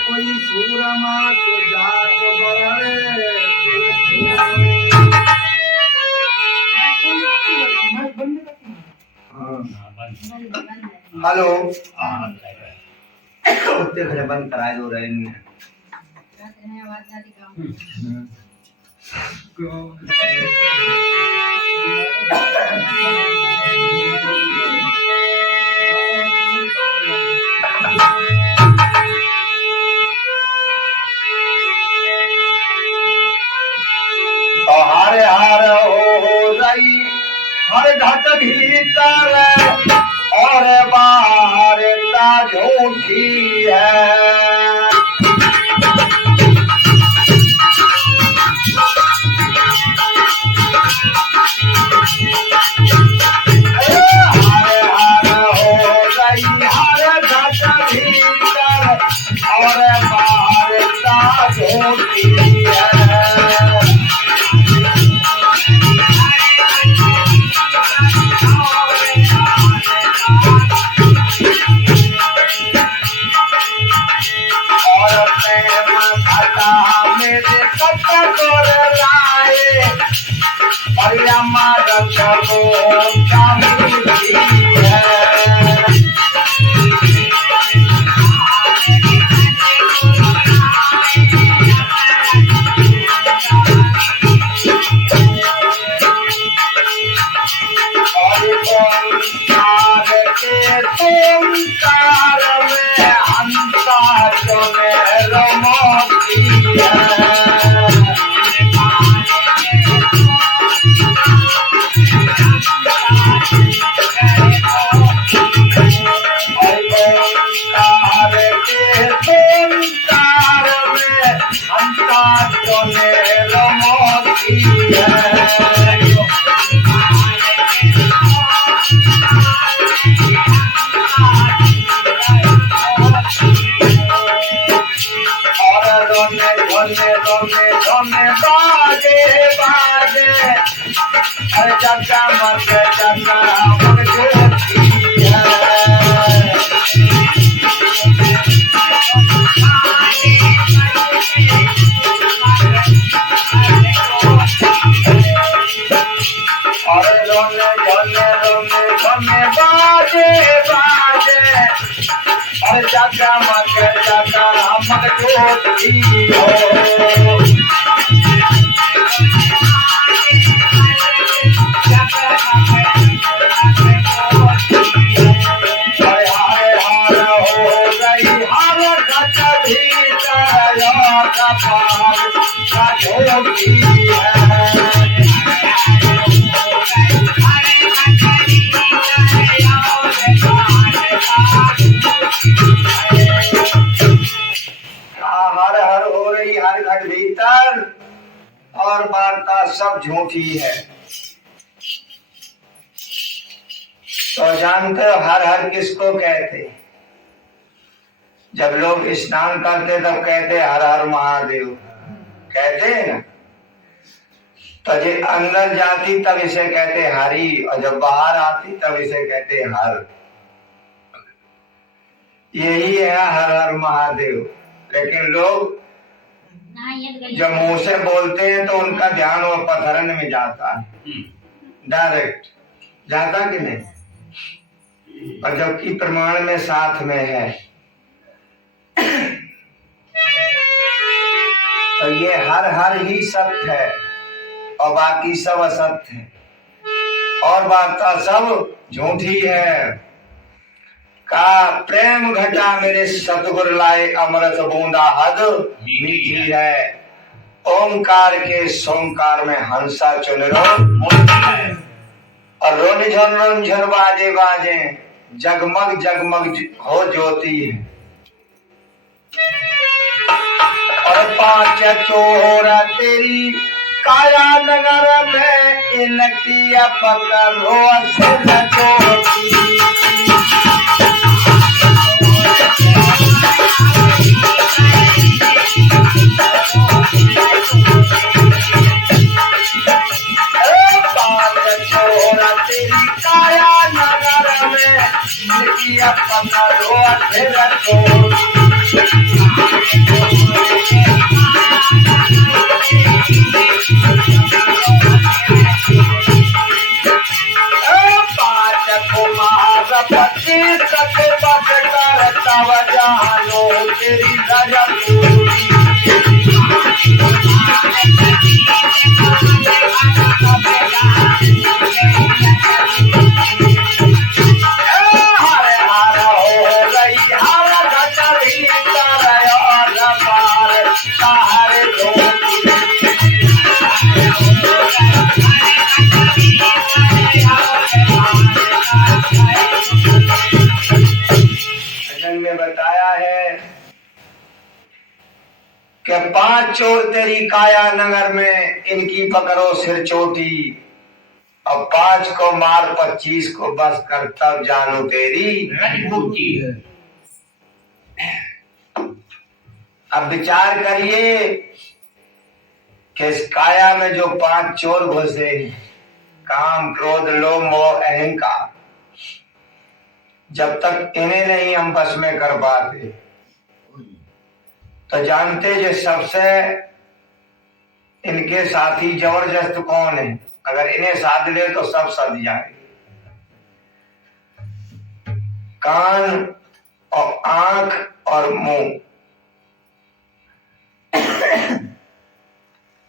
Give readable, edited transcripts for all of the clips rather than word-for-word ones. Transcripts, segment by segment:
कोई सूरमा तो जात बड़े हेलो उत्ते घरे बंद कराए दो रहे नहीं हारे हार हो रही हर घट भीतर और बाहर ता झूठी है और वार्ता सब झूठी है। तो जानते हो हर हर किसको कहते? जब लोग स्नान करते तब कहते हर हर महादेव कहते हैं ना। तो जब अंदर जाती तब इसे कहते हरि और जब बाहर आती तब इसे कहते हर। यही है हर हर महादेव। लेकिन लोग जब मुंह से बोलते हैं तो उनका ध्यान वो पथरन में जाता है, डायरेक्ट जाता कि नहीं। और जबकि प्रमाण में साथ में है। तो ये हर हर ही सत्य है और बाकी सब असत्य है और वार्ता सब झूठी है। का प्रेम घटा मेरे सतगुरु लाए अमृत बूंदा हद मीठी है। ओंकार के सोमकार में हंसा चुन रो है और रुनझुन बाजे बाजे जगमग जगमग हो ज्योति है। और पांच चोरा तेरी काया नगर में इनकी पकड़ो असल ज्योति। पार्वती सत पत कर तव जानो तेरी रजपूती हर हर हो गई हर घट भीतर और पार तार भजन में बताया है कि 5 चोर तेरी काया नगर में इनकी पकड़ो सिर चोटी और 5 को मार 25 को बस कर तब जानू तेरी रजपूती। अब विचार करिए कि इस काया में जो 5 चोर घुसे काम क्रोध लोभ मोह अहंकार जब तक इन्हें नहीं हम बस में कर पाते तो जानते जो सबसे इनके साथी जबरदस्त कौन है। अगर इन्हें साध ले तो सब सध जाए। कान और आंख और मुंह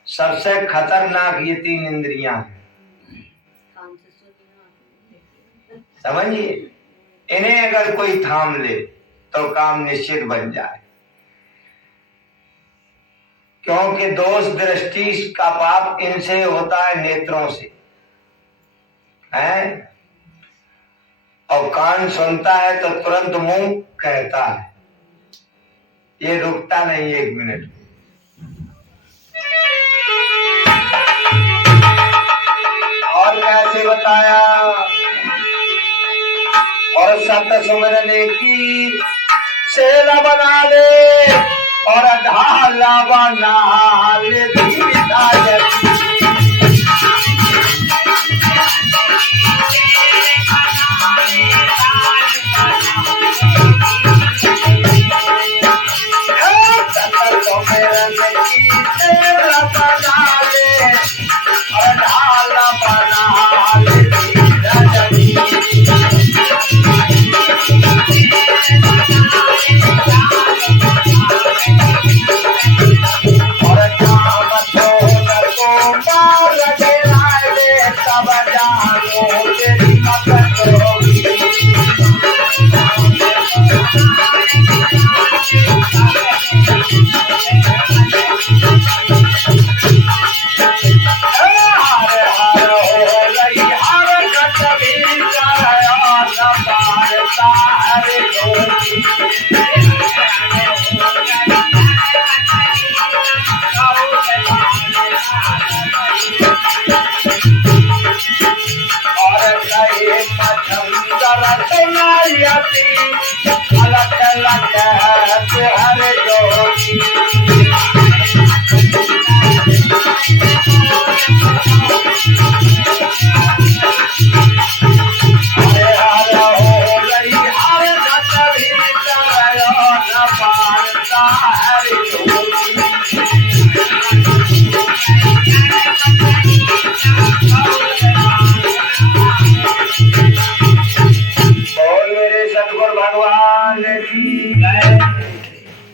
सबसे खतरनाक ये 3 इंद्रियां हैं। समझिए, इन्हें अगर कोई थाम ले तो काम निश्चित बन जाए, क्योंकि दोष दृष्टि का पाप इनसे होता है नेत्रों से है। और कान सुनता है तो तुरंत मुंह कहता है, ये रुकता नहीं 1 मिनट। और कैसे बताया, और सत सुमरन की सेला बना ले और ढाला बना ले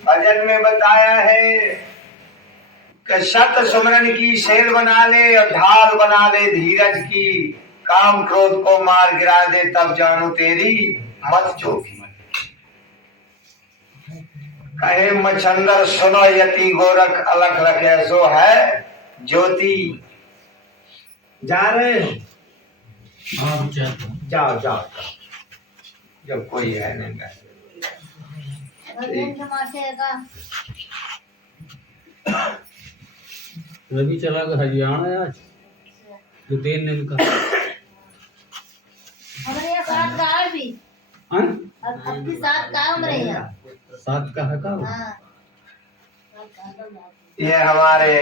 भजन में बताया है कि सत सुमरन की सेल बना ले और ढाल बना ले धीरज की, काम क्रोध को मार गिरा दे तब जानू तेरी मत जोगी। कहे मच्छंदर सुनो यति गोरख अलख रखे सो है ज्योति। जा रहे हो? जाओ जाओ जब कोई है नहीं। रवि चला गया हरियाणा आज 2 दिन का। हमारे यहाँ 7 का है भी। आपकी 7 का हमारे यहाँ 7 का है का? हाँ। ये हमारे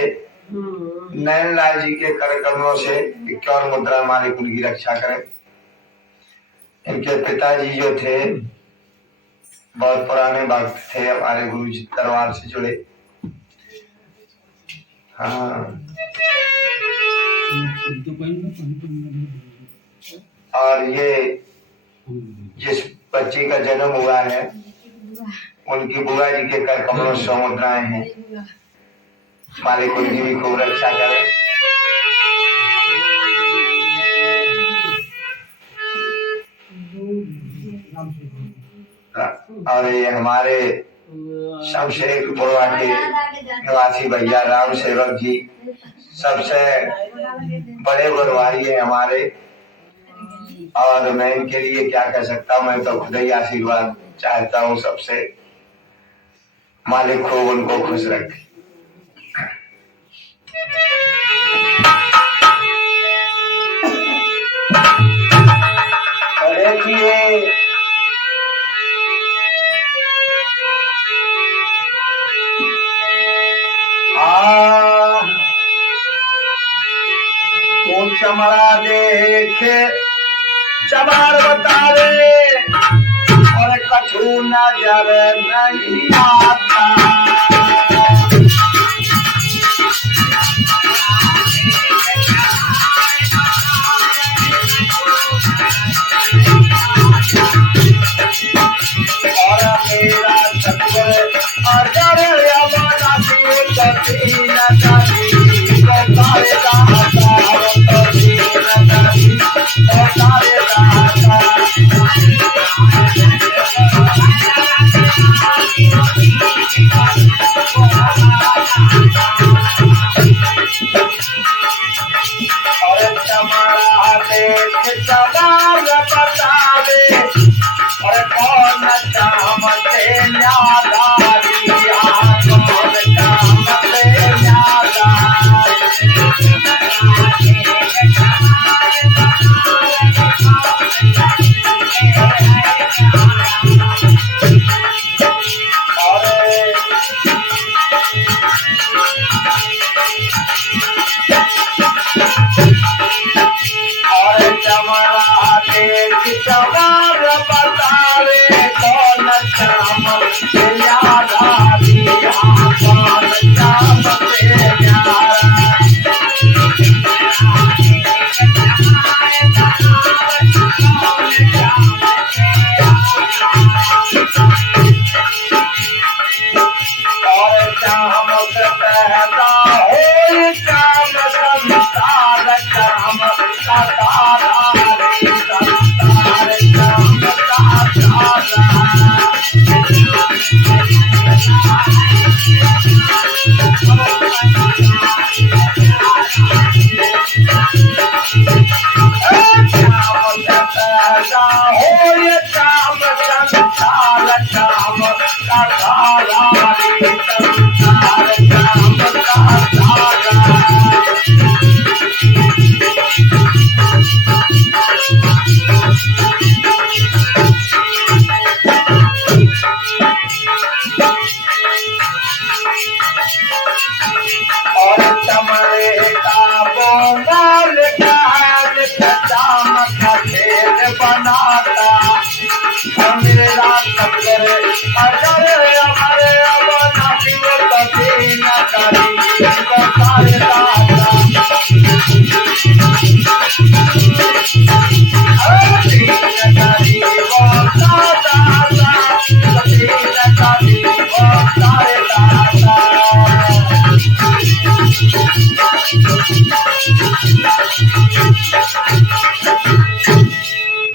नैन लाल जी के कार्यक्रमों से 51 मुद्रा मालिक उनकी रक्षा करें। इनके पिताजी जो थे बहुत पुराने भक्त थे, हमारे गुरु जी दरबार से जुड़े। हाँ, और ये जिस बच्चे का जन्म हुआ है उनकी बुआ जी के कर कमलों 100 मुद्राएं हैं। मालिक उनकी भी खूब रक्षा करे। और ये हमारे शमशेर बुढ़वा के निवासी भैया राम सेवक जी सबसे बड़े गुरुवारी है हमारे, और मैं इनके लिए क्या कह सकता हूँ, मैं तो खुद ही आशीर्वाद चाहता हूँ सबसे। मालिक खूब उनको खुश रखे। देखिए तो चमड़ा देखे चमार बतावे और कछु नजर नहीं आता। और मेरा सतगुर अजर अमनासी कठिन कभी बताए दाता कठिन कभी बताए दाता। और चमड़ा देख चमार बतावे और कौन चाम से न्यादारी, कौन चाम से न्यादारी। और चमड़ा देख चमार बतावे कौन चाम से न्यादारी, कौन चाम से न्यादारी। और चाम से पैदा हो चाम संसार चाम का तारा रे, संसार चाम का तारा। चाम से पैदा हो चाम संसार चाम का तारा रे, संसार चाम का तारा। और चमड़े का बोंगाल काल चाम का खेल बनाता। मेरा सफर अगर हमारे अमनासी कठिन कभी बताए दाता।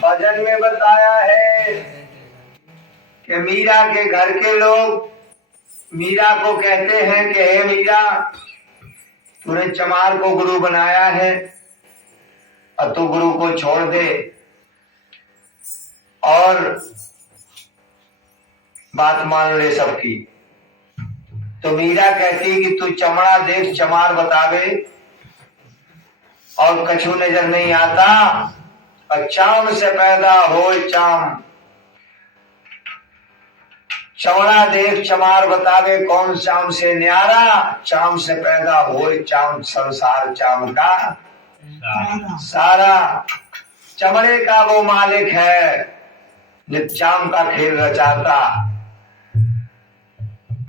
भजन में बताया है कि मीरा के घर के लोग मीरा को कहते हैं कि हे मीरा, तूने चमार को गुरु बनाया है और तू गुरु को छोड़ दे और बात मान ले सबकी। तो मीरा कहती कि तू चमड़ा देख चमार बतावे और कछु नजर नहीं आता, और चाम से पैदा हो चाम। चमड़ा देख चमार बतावे कौन चाम से न्यारा, चाम से पैदा हो चाम संसार चाम का सारा। चमड़े का वो मालिक है जो चाम का खेल रचाता।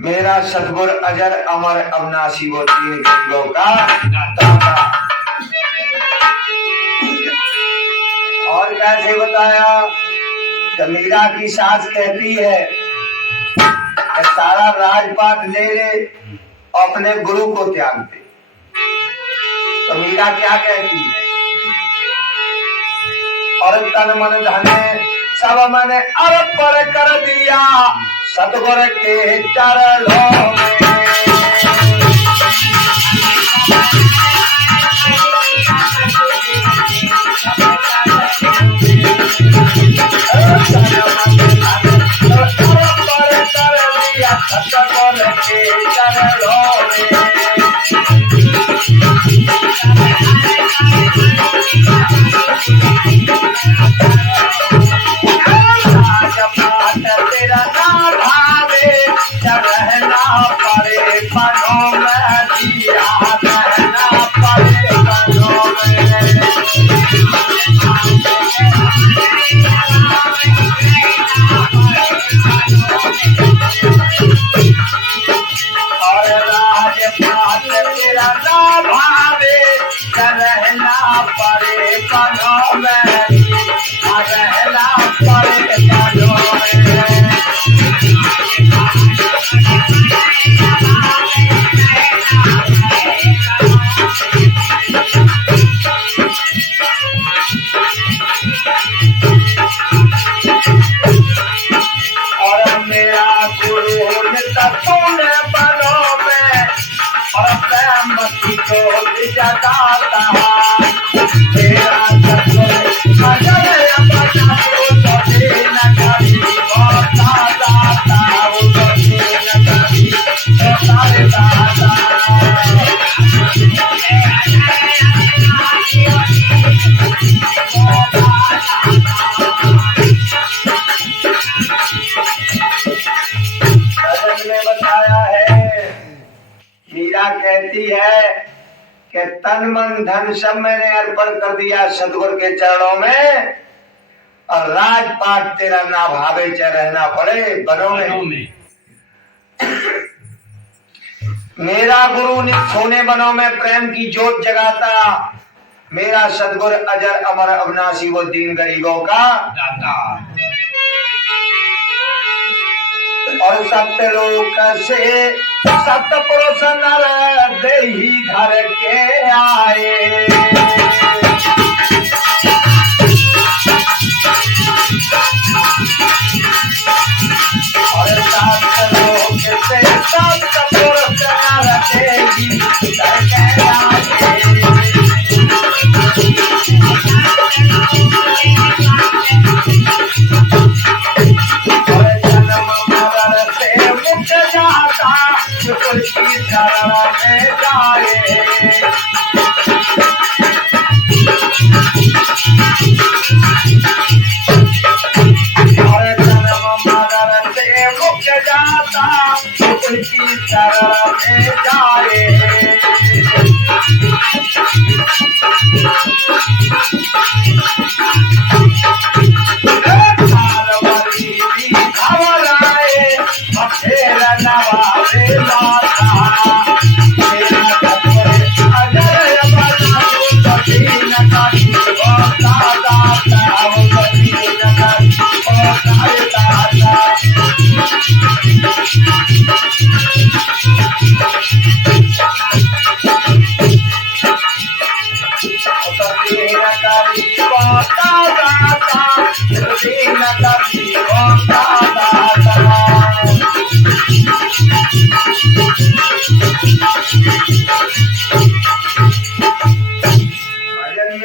मेरा सतगुर अजर अमर अविनाशी वो तीन गरीबों का दाता। और कैसे बताया तो मीरा की सास कहती है कि सारा राजपाट ले ले और अपने गुरु को त्याग दे। तो मीरा क्या कहती है, और तन मन धन सब मैंने अर्पण कर दिया सतगुरु के चरणों में। कहती है कि तन मन धन सब मैंने अर्पण कर दिया सतगुरु के चरणों में, और राजपाट तेरा ना भावे चाहे रहना पड़े बनों में। मेरा गुरु नित सोने बनों में प्रेम की जोत जगाता, मेरा सतगुरु अजर अमर अविनाशी वो दीन गरीबों का दाता। और सत्यलोक से सतपुरुष नर देही धर के आए, और सत्यलोक से सतपुरुष नर देही धर के आए।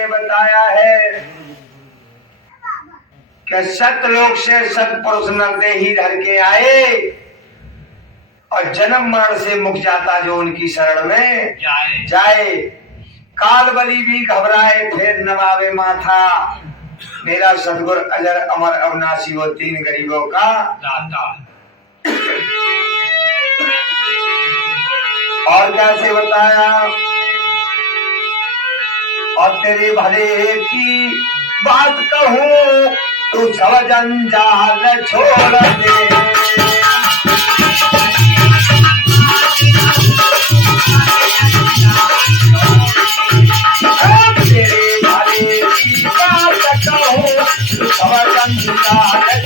बताया है कि सतलोक से सतपुरुष नरदेही धर के आए, और जन्म मरण से मुक्त जाता जो उनकी शरण में जाए। काल बलि भी घबराए फिर नवावे माथा, मेरा सतगुरु अजर अमर अविनाशी वो तीन गरीबों का दाता। और कैसे बताया, और तेरे भले की बात कहूँ तू सब जंजाल छोड़ दे, तेरे भले की बात कहूँ तू सब जंजाल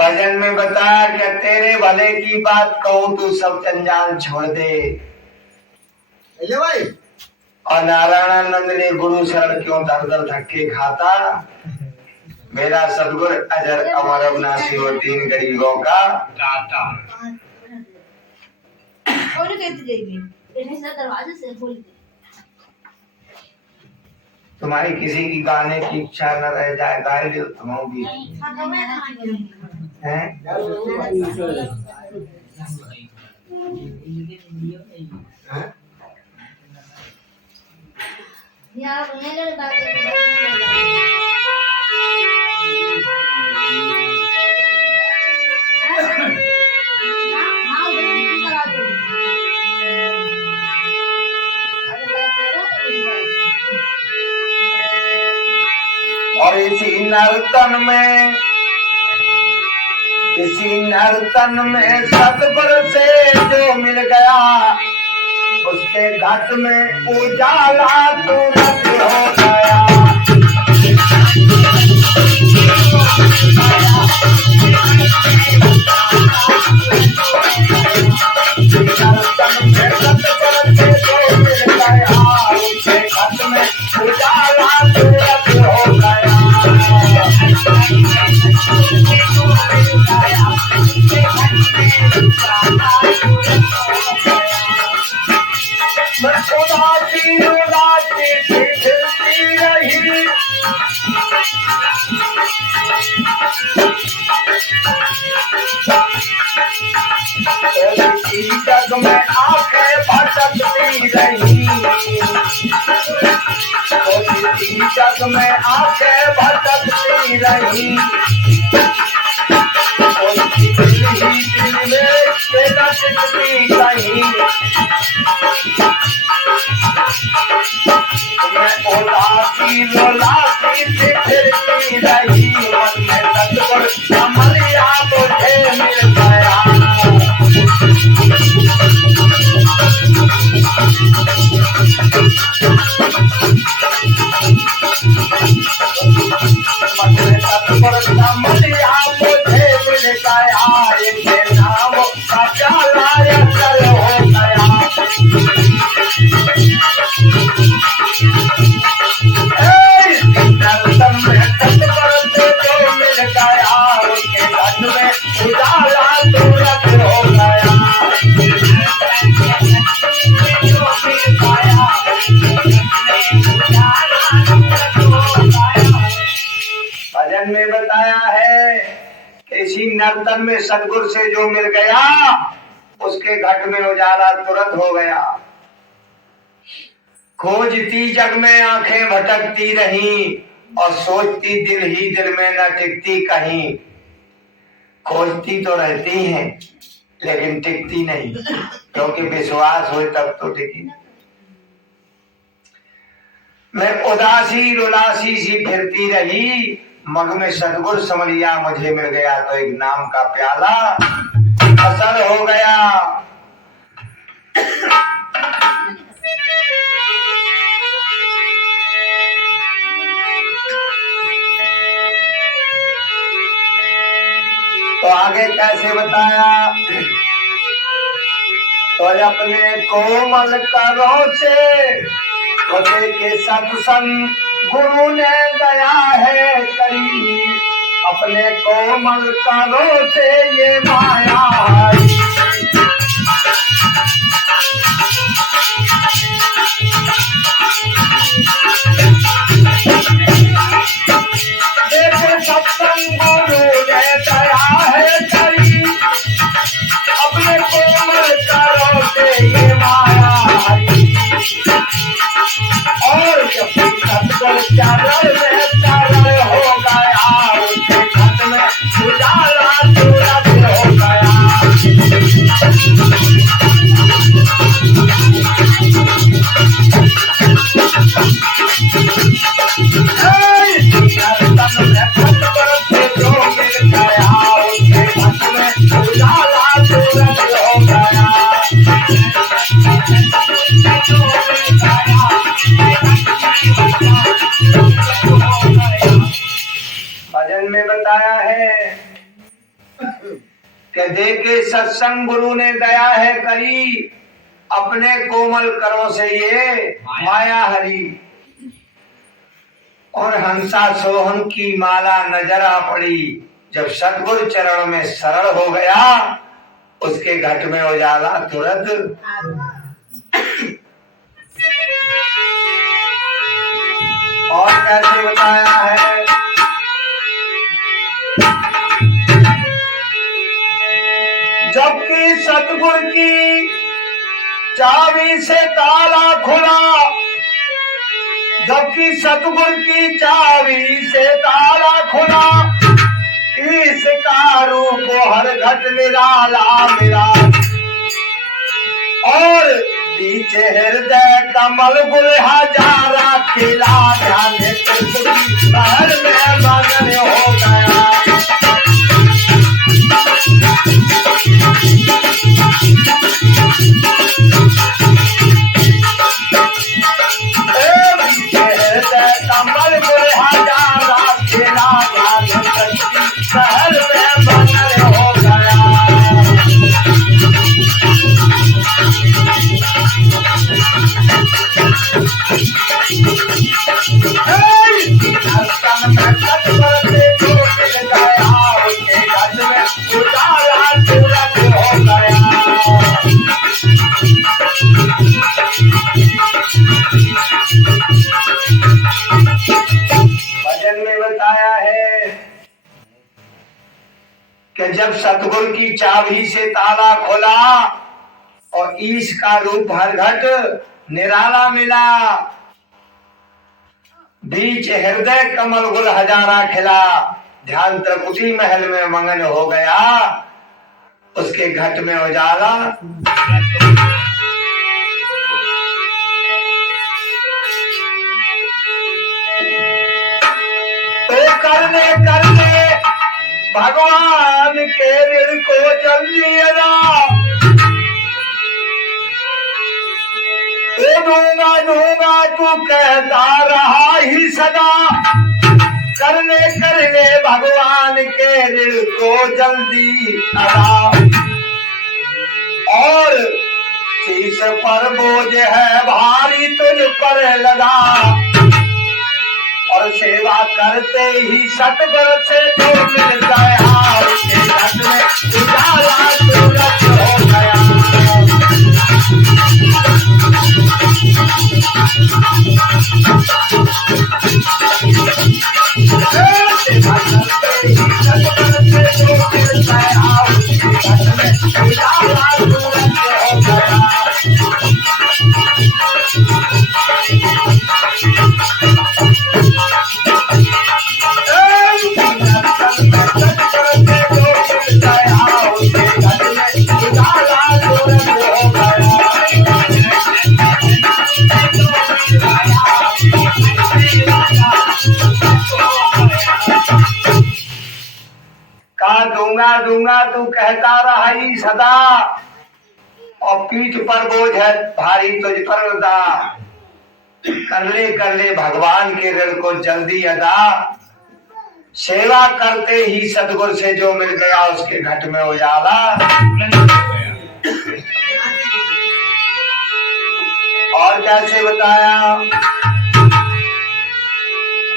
भजन में बताया कि तेरे भले की बात कहूँ तू सब जंजाल छोड़ दे। भाई और नारायणानंद ने गुरु शरण क्यों दर दर धक्के खाता। मेरा सदगुरु अजर अमर अविनाशी और दीन गरीबों का दाता। खोल के तो जाएगी दरवाजे से खोल के। तुम्हारी किसी की गाने की इच्छा न रह जाए गाय दे तुम्हारी हैं। यार उन्हें बात और इसी नर्तन में सतगुरु से जो मिल गया उसके घाट में उजाला तुरंत हो गया। नर्तन में सतगुरु से जो मिल गया उसके घाट में उजाला तुरंत हो गया। मैं उदासी उदासी से फिरती रही। जग में आंखें भटकती रही। जग में आंखें भटकती रही। दिल ही दिल में टिकती रही। मैं उदासी उदासी से फिरती रही। मन में सतगुरु कमलिया मुझे मिल गया। मन में सतगुरु कमलिया मुझे मिल गया। इनके नाम का प्याला असल हो गया। नर्तन में सतगुरु से जो मिल गया उसके घट में उजाला तुरंत हो गया। भजन में बताया है कि इसी नर्तन में सतगुरु से जो मिल गया उसके घट में उजाला तुरंत हो गया। खोजती जग में आंखें भटकती रही और सोचती दिल ही दिल में न टिकती कहीं। खोजती तो रहती हैं लेकिन टिकती नहीं, क्योंकि विश्वास हो तब तो टिकी। मैं उदासी रुलासी सी फिरती रही। मग में सतगुरु समलिया मुझे मिल गया तो एक नाम का प्याला असर हो गया। तो आगे कैसे बताया। तो अपने कोमल करों से खुदे के सत्संग गुरु ने दया है करी। अपने कोमल करों से ये माया है। देखो सत्संग गुरु ने दया है करी। अपने कोमल करों से ये माया है। और जब सतगुरु चादर में चादर हो गया उसके घट में उजाला तुरंत हो गया। बताया है कि देखे सत्संग गुरु ने दया है करी, अपने कोमल करों से ये माया हरी। और हंसा सोहन की माला नजर आ पड़ी, जब सतगुरु चरण में सरल हो गया, उसके घट में उजाला तुरंत। और कैसे बताया है, जबकि सतगुरु की चाबी से ताला खुला, जबकि सतगुरु की चाबी से ताला खुला, इस कारू को हर घट निराला मिला। और बीच हृदय कमल गुल हजारा खिला, ध्यान महल में मगन हो गया। कमल गुल हजारा खिला, महल में मगन हो गया। भजन में बताया है कि जब सतगुरु की चाबी से ताला खोला और ईश का रूप हर घट निराला मिला, बीच हृदय कमल गुल हजारा खिला, ध्यान त्रिपुटी महल में मगन हो गया, उसके घट में उजाला। तो करने करने भगवान के ऋण को जल्दी अदा, दूंगा दूंगा तू कहता रहा ही सदा, करने करने भगवान के ऋण को जल्दी अदा। और शीश पर बोझ है भारी तुझ पर लगा, और सेवा करते ही सतगुरु से जो मिल गया, उसके घट में उजाला तुरंत हो गया। दूंगा दूंगा तू कहता रहा ही सदा, और पीठ पर बोझ है भारी तुझ पर लदा, कर ले भगवान के ऋण को जल्दी अदा। सेवा करते ही सतगुरु से जो मिल गया, उसके घट में उजाला। और कैसे बताया,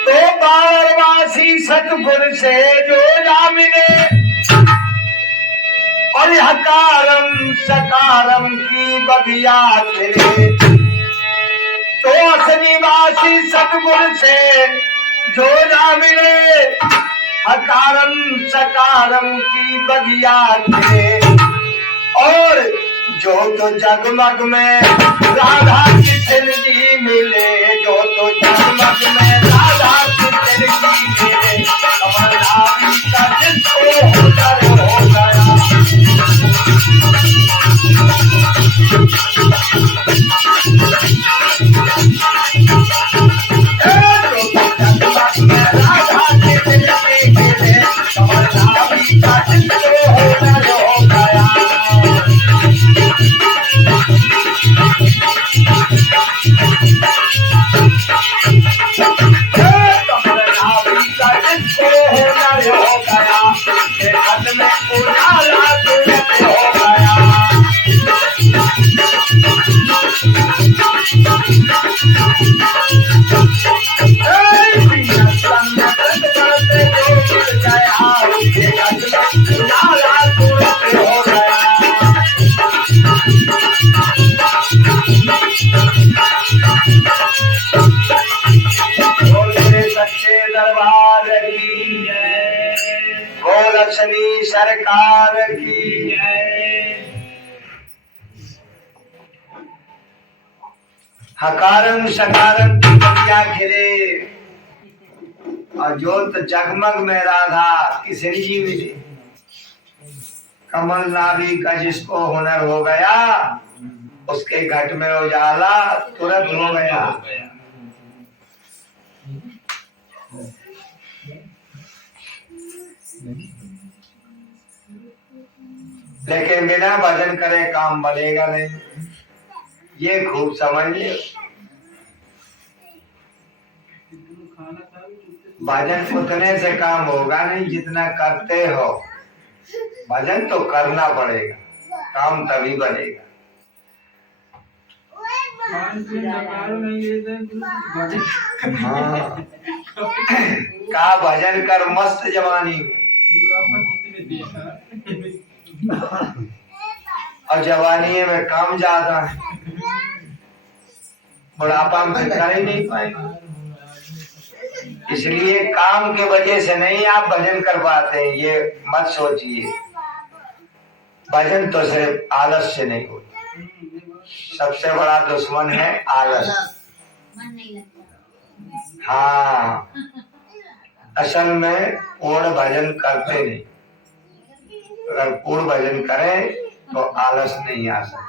तो बारवासी सतगुरु से जो जा मिले, और हकारम सकारम की बगिया खिले। तो असनिवासी सतगुरु से जो ना मिले, हकारम सकारम की बगिया खिले। और जो तो जगमग में राधा की जिंदगी मिले, जो तो जगमग में राधा की जिंदगी मिले, कमलनाभी का जिसको हुनर हो गया। ये घट में उजाला तुरंत हो गया। बोल सच्चे दरबार की जय, बोल लक्ष्मी सरकार की जय। हकारं सकारं की बतिया खिले और ज्योत जगमग में राधा किशन जी मिले। कमल नाभि का जिसको हुनर हो गया उसके घट में उजाला तुरंत हो गया। लेकिन बिना भजन करे काम बनेगा नहीं, ये खूब समझ लियो। भजन उतने से काम होगा नहीं जितना करते हो। भजन तो करना पड़ेगा, काम तभी बनेगा। हाँ। का भजन कर मस्त जवानी और जवानी में काम ज्यादा है, बुढ़ापा में कर ही नहीं पाएंगे। इसलिए काम के वजह से नहीं आप भजन कर पाते हैं, ये मत सोचिए। भजन तो सिर्फ आलस से नहीं होता, सबसे बड़ा दुश्मन है आलस। मन नहीं लगता। हाँ, असल में पूर्ण भजन करते नहीं। अगर पूर्ण भजन करें तो आलस नहीं आ सकता।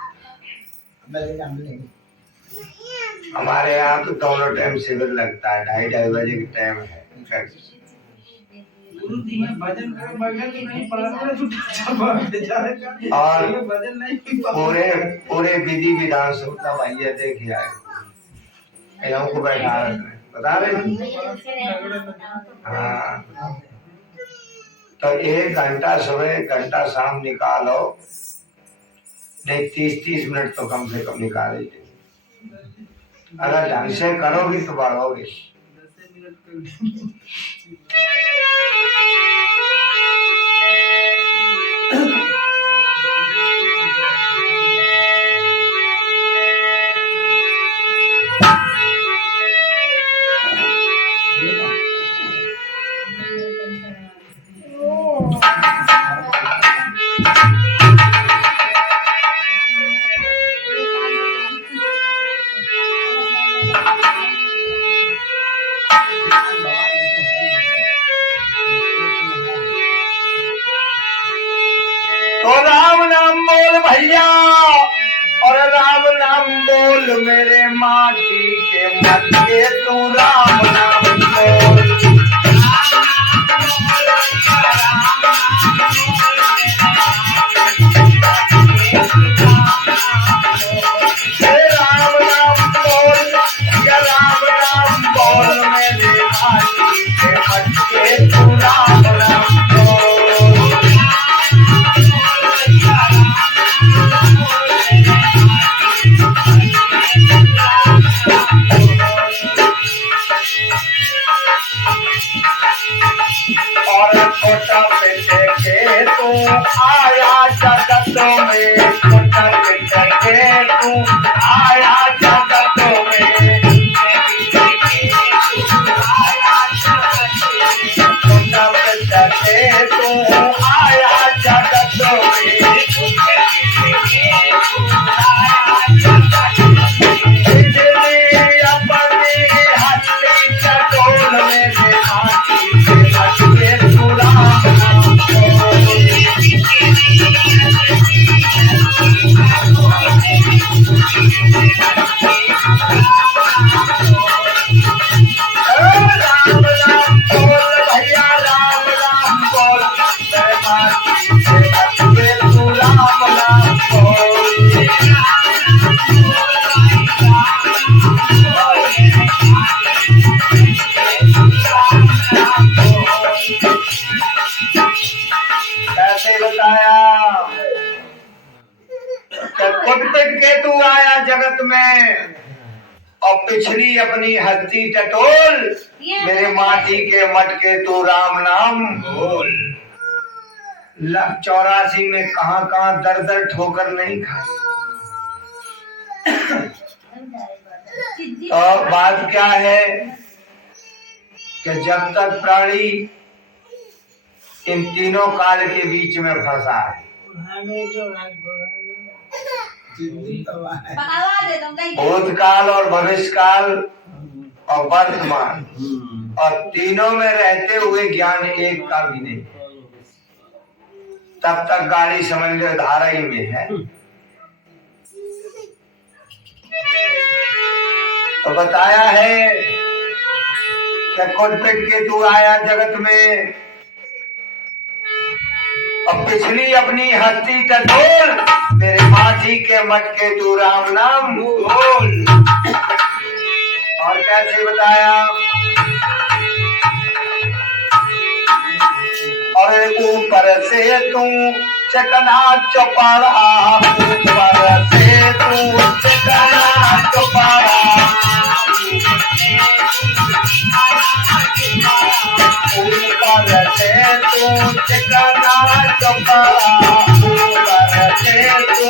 हमारे यहाँ तो दोनों टाइम शिविर लगता है, 2:30 बजे की टाइम है। और पूरे पूरे विधि विधान से मतलब भैया देखिए आए को बैठा बता रहे। हाँ, तो 1 घंटा सुबह 1 घंटा शाम निकालो, नहीं 30-30 मिनट तो कम से कम निकाल ही। अगर ढंग से करोगे तो बढ़ोगे। तो राम नाम बोल भैया, और राम नाम बोल मेरे माटी के मटके, तू राम नाम बोल। राम नाम बोल या राम नाम बोल मेरे माटी के मटके, तू राम नाम बोल। और छोटा बेटे के तू आया जगत में, छोटा बेटे के तू आया जगत में, छोटा बेटे के तू आया जगत में, अपनी हस्ती चटोल में कैसे बताया कि कुटपिट के तू आया जगत में और पिछली अपनी हस्ती टटोल, मेरे माटी के मटके तू राम नाम बोल। 84 में कहाँ कहाँ दर दर ठोकर नहीं खाई। तो बात क्या है कि जब तक प्राणी इन तीनों काल के बीच में फंसा है, भूतकाल और भविष्यकाल और वर्तमान, और तीनों में रहते हुए ज्ञान एक का भी नहीं, तब तक गाड़ी समंदर धारा ही में है। तो बताया है कि कुलपिट के तू आया जगत में, अब पिछली अपनी हस्ती टटोल, मेरे माटी के मटके तू राम नाम बोल। और कैसे बताया, और ऊपर से तू चकना चौपाड़ा, ऊपर से तू चकना चौपाड़ा, ऊपर से तू चकना चौपाड़ा, ऊपर से तू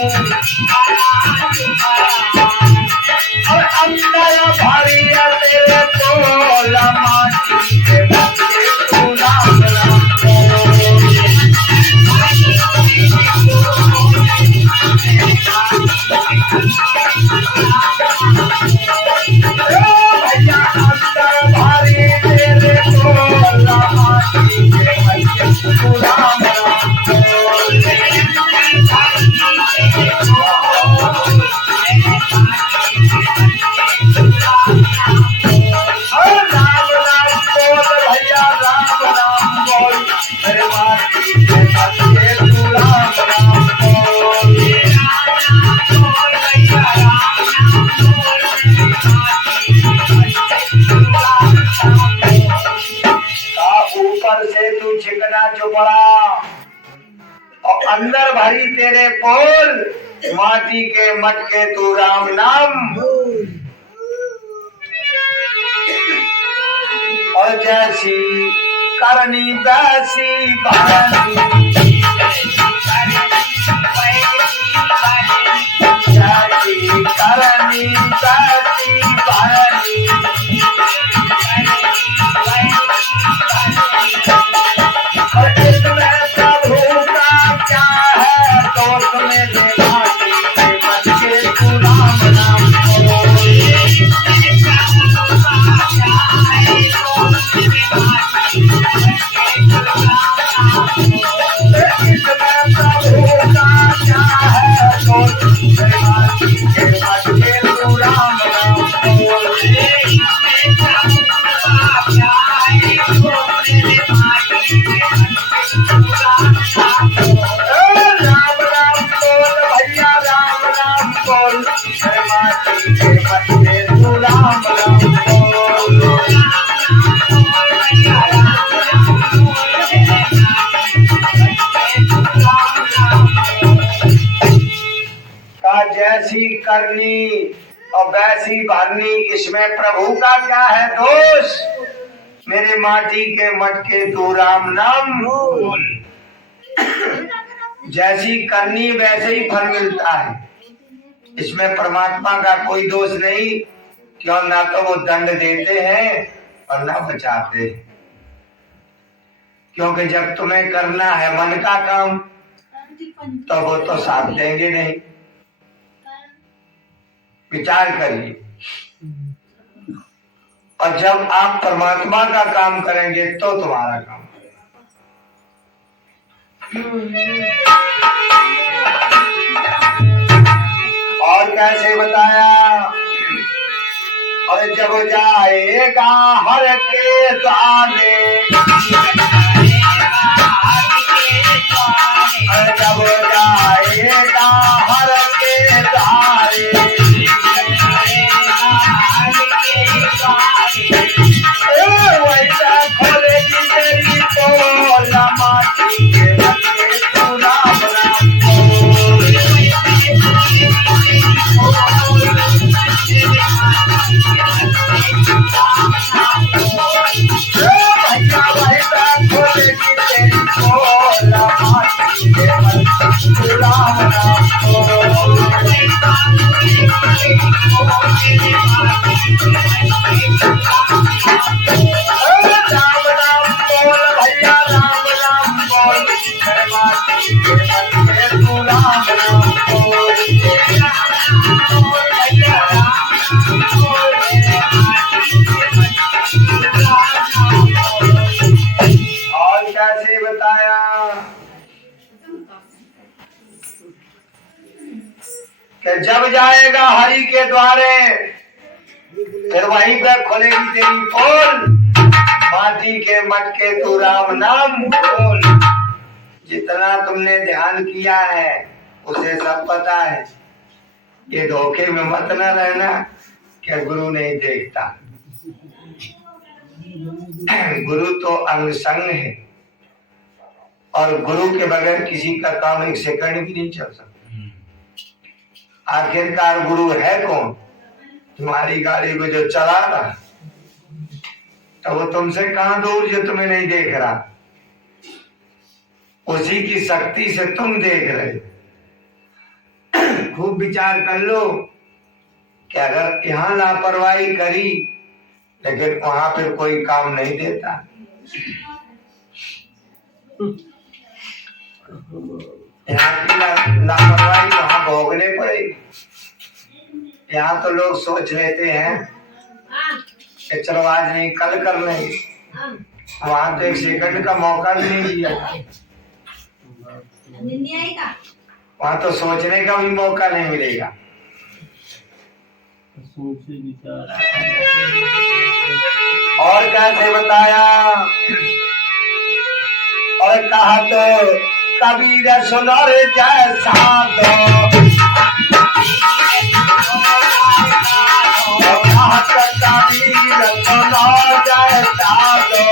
और अंदर भारी तेरे तोला माटी के मटके तू राम राम भैया, अंदर भारी तेरे तोला माटी के मटके तू राम ऊपर से तू चिकना चुपड़ा और अंदर भरी तेरे पोल, माटी के मटके तू राम नाम। और जैसी करनी वैसी भानी, जैसी करनी वैसी भानी, और इसमें प्रभु का क्या है दोस्त मेरे माटी के मटके तू राम नाम जैसी करनी और वैसी भरनी, इसमें प्रभु का क्या है दोष, मेरे माटी के मटके तू राम नाम बोल। जैसी करनी वैसे ही फल मिलता है, इसमें परमात्मा का कोई दोष नहीं, क्यों ना तो वो दंड देते हैं और ना बचाते हैं। क्योंकि जब तुम्हें करना है मन का काम तो वो तो साथ देंगे नहीं। विचार करिए, और जब आप परमात्मा का काम करेंगे तो तुम्हारा काम। और कैसे बताया, और जब जाएगा हर के द्वारे, जब जाएगा हर के द्वारे, वैसा खोलेगी तेरी पोल, माटी के मटके तू राम राम बोल। भैया वैसा तू राम नाम बोल, भैया राम नाम बोल, और कैसे बताया कि जब जाएगा हरि के द्वारे फिर वहीं पे खुलेगी तेरी पोल, माटी के मटके तू राम नाम बोल। जितना तुमने ध्यान किया है उसे सब पता है, ये धोखे में मत न रहना कि गुरु नहीं देखता। गुरु तो अंग संग है और गुरु के बगैर किसी का काम एक सेकंड भी नहीं चल सकता। आखिरकार गुरु है कौन? तुम्हारी गाड़ी को जो चला रहा तो वो तुमसे कहां दूर जो तुम्हें नहीं देख रहा, उसी की शक्ति से तुम देख रहे। खूब विचार कर लो कि अगर यहाँ लापरवाही करी लेकिन वहां फिर कोई काम नहीं देता। यहाँ की लापरवाही वहां भोगने पड़ेगी। यहाँ तो लोग सोच लेते हैं कि चलो आज नहीं कल कर लेंगे, वहां तो एक सेकंड का मौका भी नहीं दिया, वहां तो सोचने का भी मौका नहीं मिलेगा। और कैसे बताया और कहा तो कबीर सुनो रे जैसा दो, कहा तो कबीर सुनो जैसा दो,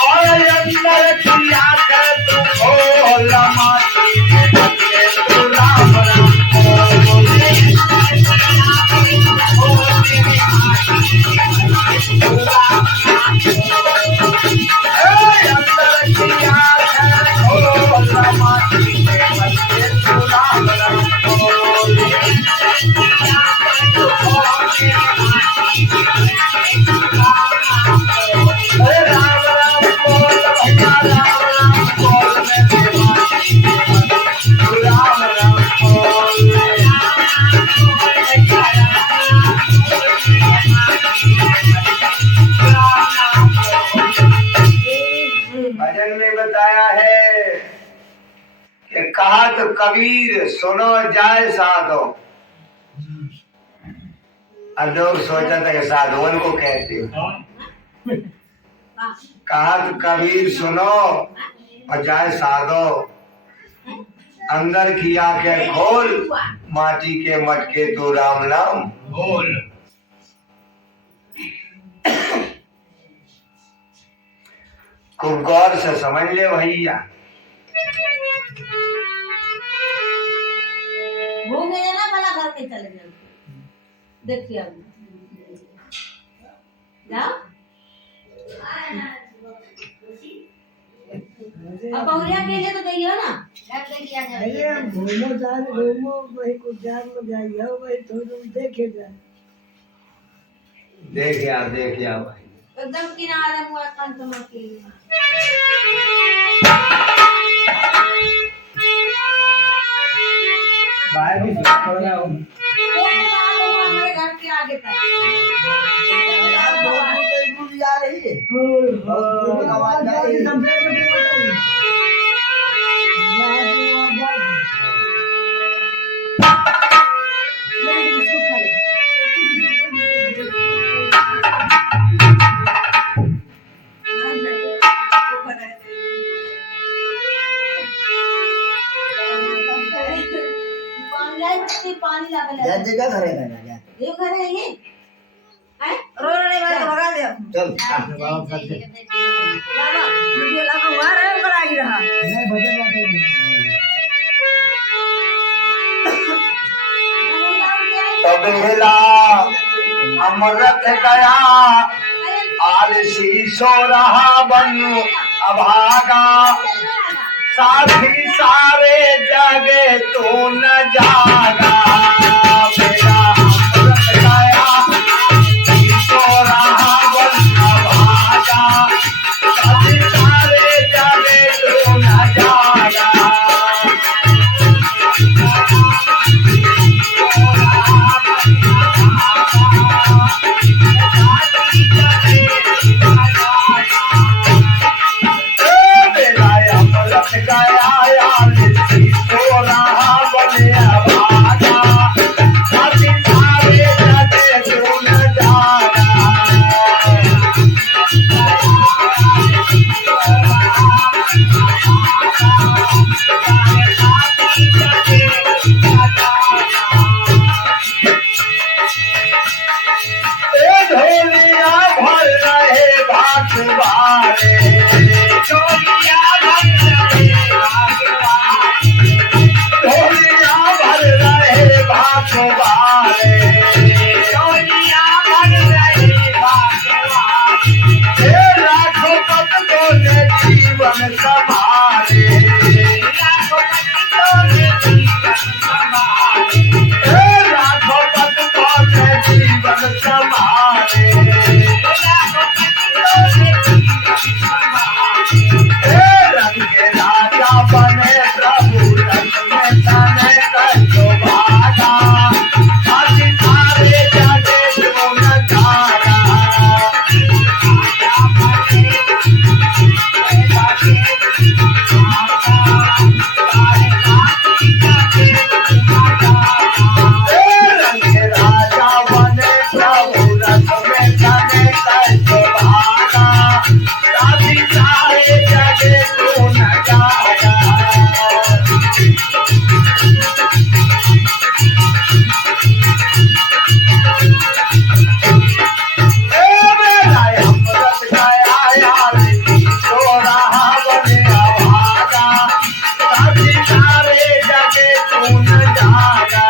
और अंदर किया कर तू खोल माटी के मटके तू राम नाम बोल, भजन में बताया है कि कहा तो कबीर सुनो जाए साधो। अब लोग सोचा था कि साधुवन को कहते हो, कहा तो कबीर सुनो और जाए साधो, अंदर की आंखें खोल माटी के मटके तू राम नाम बोल। खूब गौर से समझ ले भैया। घूमेंगे ना भला घर में चले जाओ, देखिए जाओ अब बहुरिया के लिए तो गई हो ना, घूमो वही कुछ जान में जाइए वही तो देखे जाए, देखे आओ भाई एकदम किनारे हुआ कंठ के बाहर भी पड़ गया हो हमारे घर के आगे तक जा रही है आवाज आ रही है। पानी ला जगह करेगा ना ये घर है ये हैं रोने वाले भगा दे चल बाबा वीडियो लगा हुआ है ऊपर आ रहा नहीं भजन गाते तब हिला अमृत गया आलसी सो रहा बन अभागा, साथी सारे जागे तू न जागा, मेरा अमृत गया सो रहा बन अभागा, भागवारे झोलिया भर रहे भागवारे झोलिया भर रहे भागवारे झोलिया भर रहे भागवारे लाखों भक्तों ने जीवन संभाले लाखों भक्तों ने जीवन संभाले लाखों भक्तों ने जीवन संभाले लाखों भक्तों ने जीवन संभाले रंग के राजा बने प्रभु रंग में तने कष्टो भागा आदि सारे जागे जो न जागा राजा बने राजा बने प्रभु रथ में जाने कष्टो भागा राधि सारे जगे तू न जागा अमृत गया यार तो रहा बने अभागा राधि सारे जगे तू न जागा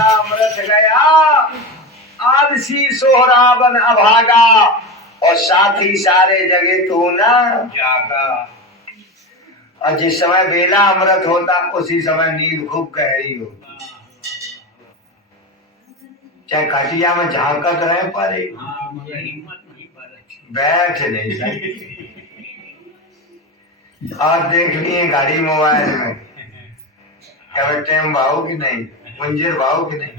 अमृत गया आलसी सोहरावन अभागा और साथी सारे जगह तू न जागा। और जिस समय बेला अमृत होता उसी समय नींद खूब गहरी हो चाहे खटिया में झांकत रहे पर बैठ नहीं सकते और देख लिए गाड़ी मोबाइल में क्या टाइम भाव कि नहीं मंजिल भाव कि नहीं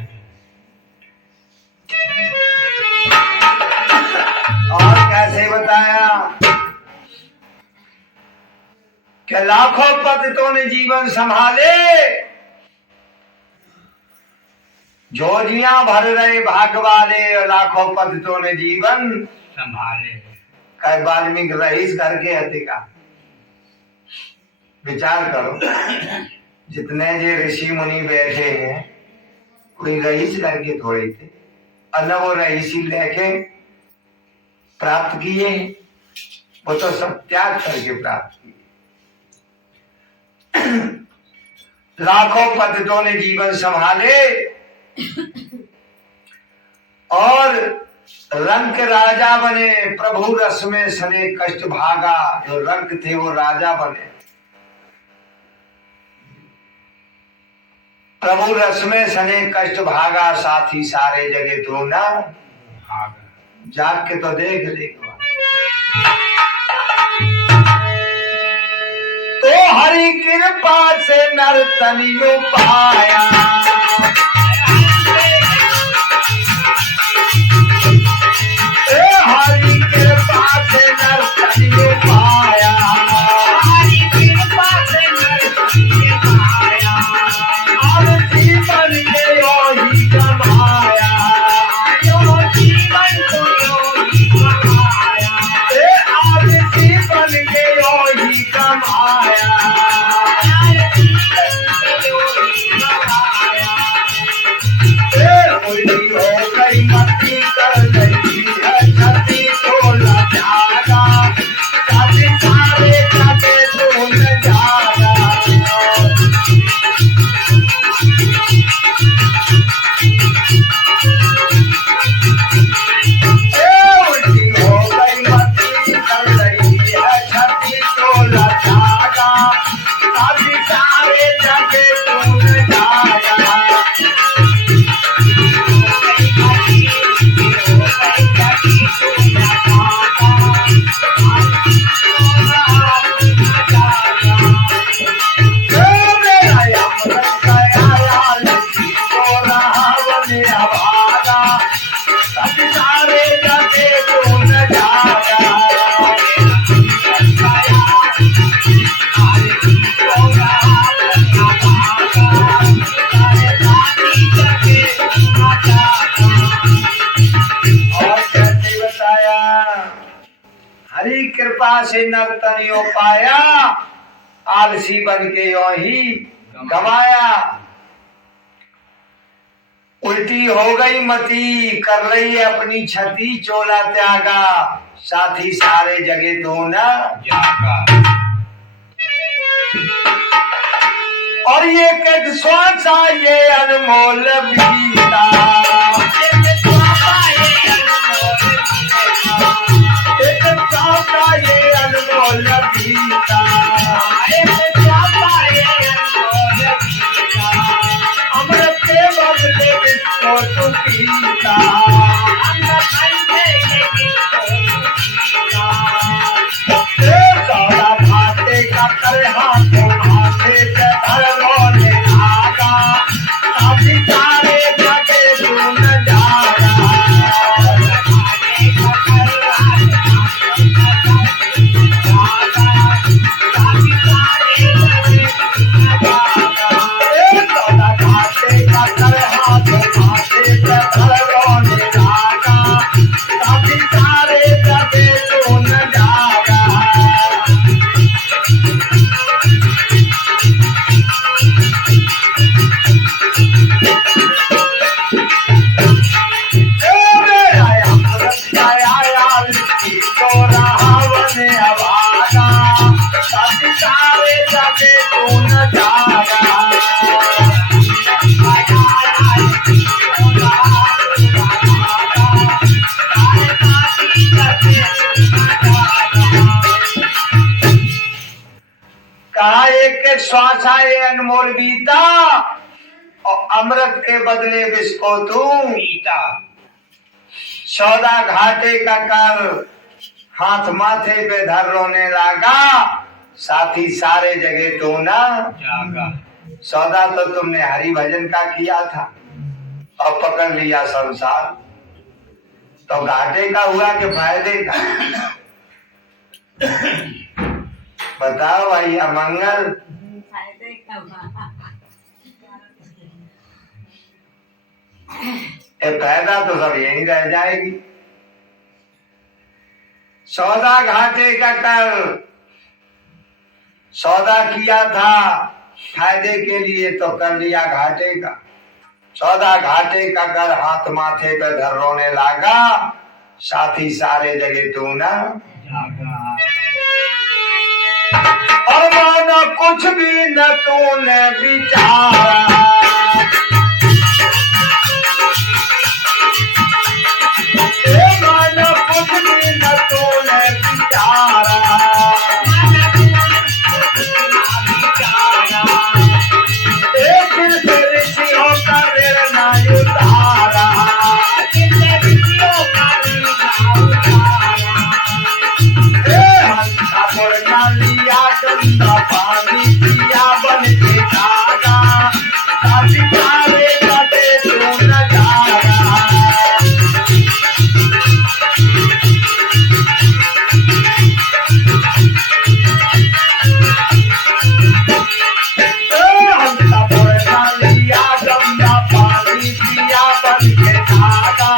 और कैसे बताया कि लाखों पतितों ने जीवन संभाले झोलियां भर रहे भागवाले और लाखों पतितों ने जीवन संभाले। कई वाल्मीकि रईस करके हतिका विचार करो जितने जे ऋषि मुनि बैठे हैं कोई रईस करके थोड़े थे अल्लाह वो रईसी लेके प्राप्त किए वो तो सब त्याग करके प्राप्त किए। लाखों पतितों ने जीवन संभाले और रंक राजा बने प्रभु रस में सने कष्ट भागा। जो रंक थे वो राजा बने प्रभु रस में सने कष्ट भागा साथी सारे जगह तू ना भागा। जाग के तो देख ले तो हरि कृपा से नर्तनियो पाया हरि कृपा से नर्तनियो पाया हरि कृपा से नर्तनियो पाया अब जीवन के योगी कमाया जो जीवन को योगी कमाया अब जीवन के योगी कमाया हो गई मती कर गई है छती तोला जागा साथी सारे जाके तू न जागा उल्टी हो गई मती कर गई है छती तोला जागा कृपा से नर्तनियों पाया, आलसी बन के यों ही गवाया। उल्टी हो गई मती, कर रही है अपनी छती, चोला त्यागा, साथी सारे जगे तो न जागा। और ये एक श्वासा ये अनमोल बीता, एक श्वासा ये अनमोल बीता, अमृत के बदले इसको तू पीता, सौदा घाटे का कर हाथों हाथे पे धर रोने आगा, काफी सारे जगे तू न जागा। सौदा घाटे का कर हाथों हाथे पे धर रोने आगा, काफी सारे जगे तू न जागा। कहा एक श्वास आए अनमोल बीता, और अमृत के बदले विष को तू पीता। सौदा घाटे का कर हाथ माथे पे धर रोने लगा, साथी सारे जगह तो न जागा। सौदा तो तुमने हरि भजन का किया था और पकड़ लिया संसार, तो घाटे का हुआ कि फायदे का? बताओ भैया मंगल। ये फायदा तो सब यही रह जाएगी। सौदा घाटे का कर, सौदा किया था फायदे के लिए तो कर लिया घाटे का। सौदा घाटे का कर हाथ माथे पे धर रोने लगा, साथी सारे जगह तू न जागा। और मानो कुछ भी न तूने विचारा, मानो कुछ भी न तूने विचारा, एक दिल से ऋषियों का निर्णय उतारा, लिया गंदा पानी पिया बन के जागा, काफी सारे कटे तू न जागा। लिया गंदा पानी पिया बन के जागा,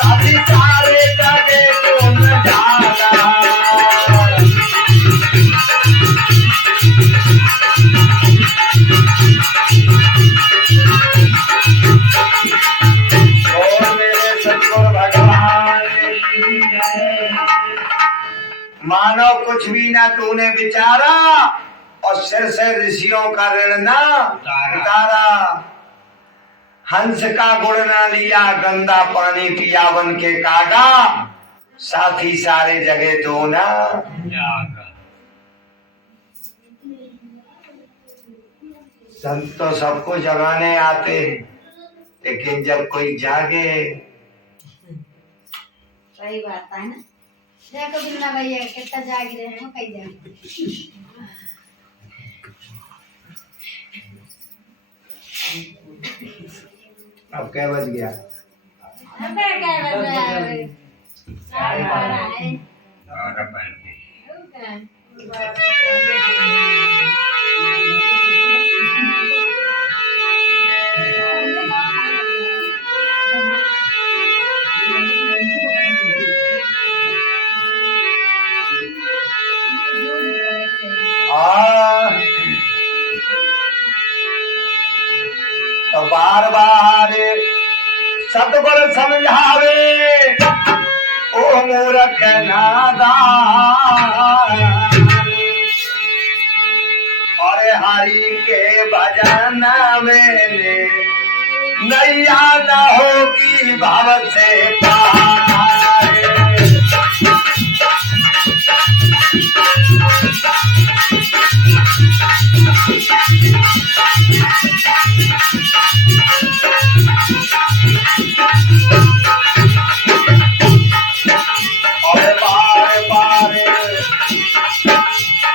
काफी सारे कटे तू न जागा। मानो कुछ भी ना तूने विचारा, और सिर से ऋषियों का ऋण ना उतारा। हंस का गुण ना लिया, गंदा पानी पिया बन के कागा, साथी सारे जगह तो ना जागा। संत तो सबको जगाने आते हैं, लेकिन जब कोई जागे। सही बात है ना। देखो बिना भैया कितना जाग रहे हैं कई जाग। अब क्या बज गया? अब क्या बज रहा है? 12:30 है। तो बार बार सतगुर समझावे ओ मूर्ख नादान, और हरि के भजन में नैया न होगी भाव से पार।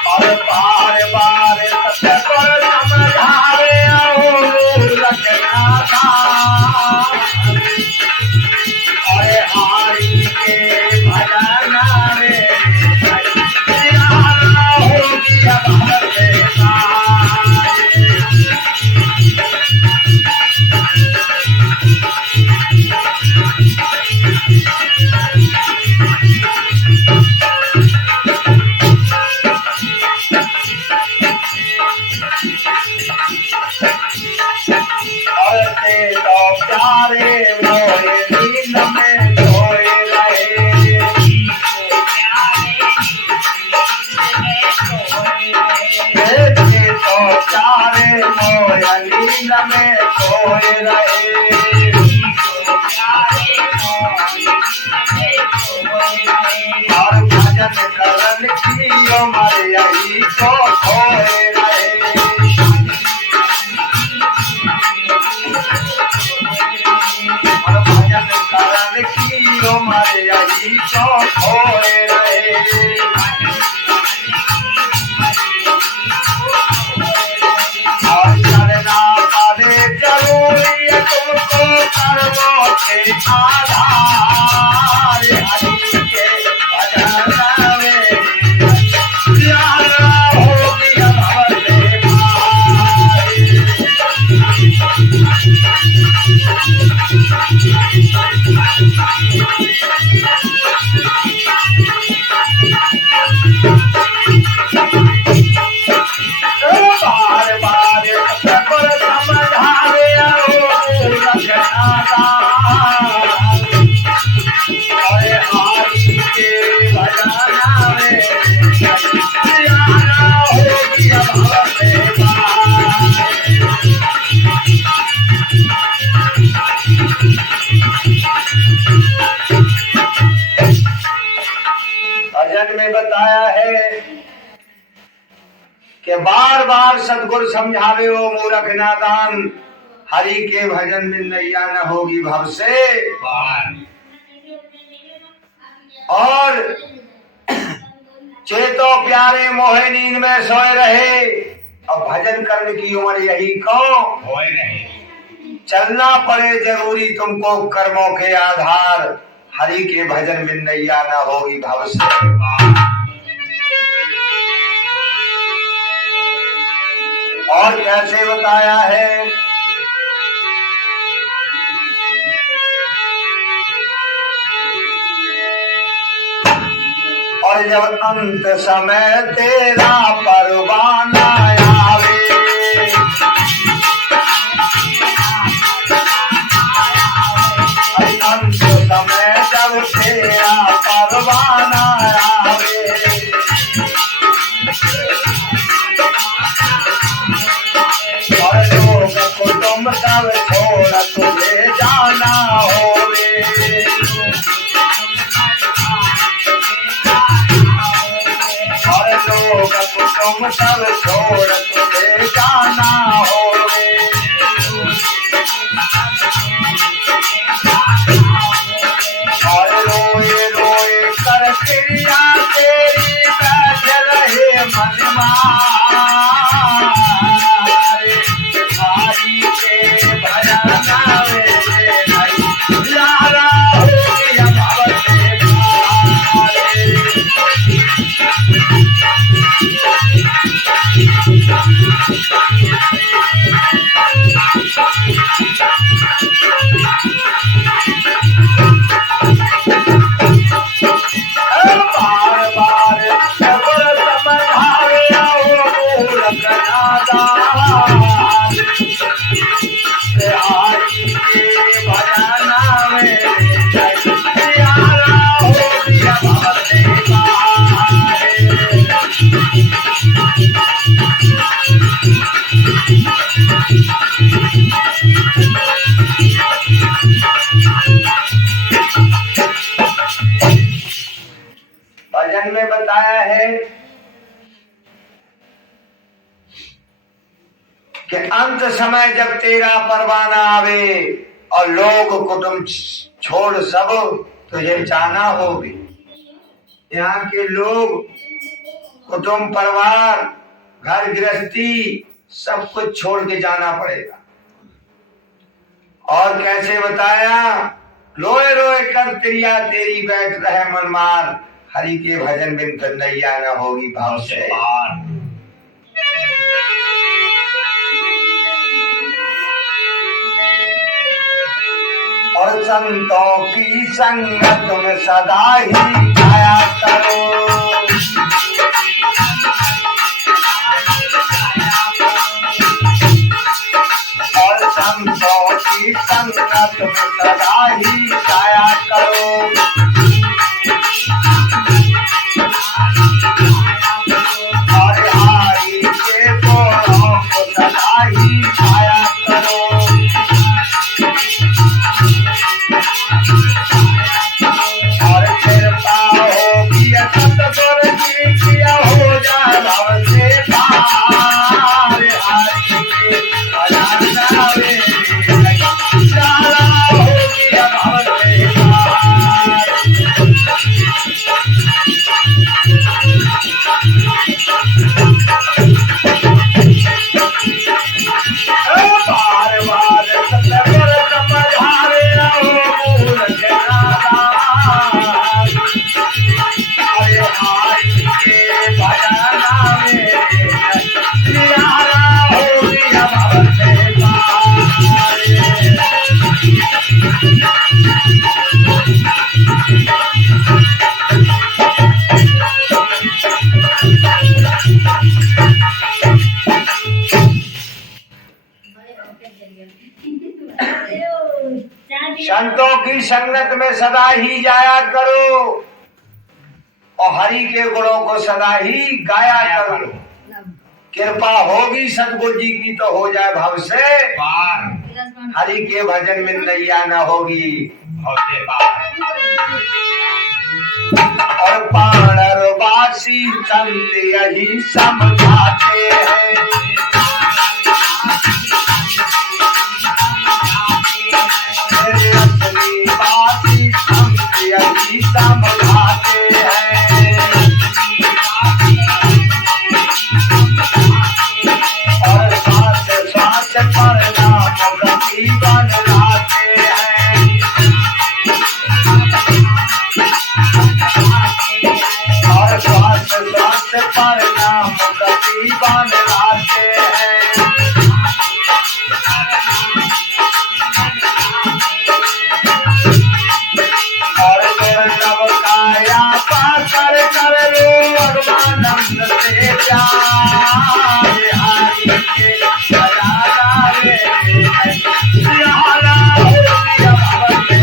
और बार बार सतगुर समझावे मूर्ख नादान, और हरि के भजन में नैया न होगी भाव से पार। और से तो प्यारे मोरे नींद में सोए रहे, से तो प्यारे मोरे नींद में सोए रहे, और भजन करन की उमर यही तो खोए रहे, और भजन करन की उमर यही तो खोए रहे। और करना पड़े जरूरी है तुमको कर्मों के आधार, हरि के भजन में प्यारा होगी भव से पार। बार बार सतगुर समझावे मूर्ख नादान, और हरि के भजन में नैया न होगी भाव से पार। भजन में बताया है कि बार बार सतगुर समझावे ओ मूर्ख नादान, हरि के भजन में नैया न होगी भव से पार। और चेतो प्यारे मोहे नींद में सोए रहे, और भजन करने की उम्र यही को होए रहे। चलना पड़े जरूरी तुमको कर्मों के आधार, हरि के भजन में नैया न होगी भव से पार। और कैसे बताया है, और जब अंत समय तेरा परवाना आवे, अंत समय जब तेरा परवाना आवे, और लोग कुटुंब सब छोड़ तुझे जाना होवे, और लोग कुटुंब सब छोड़ तुझे जाना होवे, और रोए रोए कर क्रिया तेरी बैठ रहे मन मारे, हरि के भजन में नैया न होगी भव से पार। है कि अंत समय जब तेरा परवाना आवे और लोग कुटुंब छोड़ सब तुझे जाना होगी। यहाँ के लोग कुटुंब परिवार घर गृहस्थी सब कुछ छोड़ के जाना पड़ेगा। और कैसे बताया, रोए रोए कर त्रिया तेरी बैठ रहे मनमार, हरि के भजन बिन कन्हैया न होगी भाव से पार। और संतों की संगत में सदा ही जाया करो, और संतों की संगत में सदा ही जाया करो। और हरि के गुणों को सदा ही गाया करो। और कृपा होगी सतगुर की किया हो जाए भव से पार। हरि के भजन गावे सारा होगी भव से पार। बार बार सतगुर समझावे मूर्ख नादान। अरे हरि के भजन में निराला होगी भव से पार। संतों की संगत में सदा ही जाया करो और हरि के गुणों को सदा ही गाया करो। कृपा होगी सतगुरु जी की तो हो जाए भव से पार। हरि के भजन में नैया न होगी भव से पार। और पाणरवासी संत यही समझाते हैं, असली बाती संत यही समझाते हैं। और साथ साथ परिणाम गति बनाते हैं। और साथ साथ परिणाम गति बनाते हैं। और दुर्लभ काया पाकर कर लो भगवानंद से प्यार। हरि के भजन में निराला होगी भव से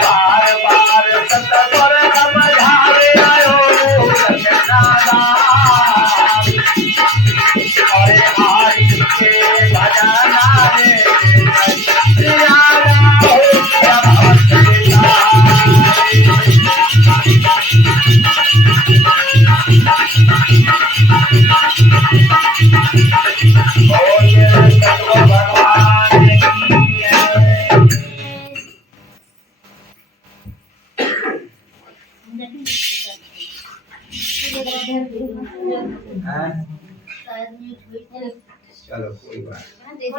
बार बार सतगुर समझावे मूर्ख नादान। अरे हरि के भजन में निराला होगी भव से पार। बोले सतगुरु भगवान की जय। चलो कोई बात नहीं।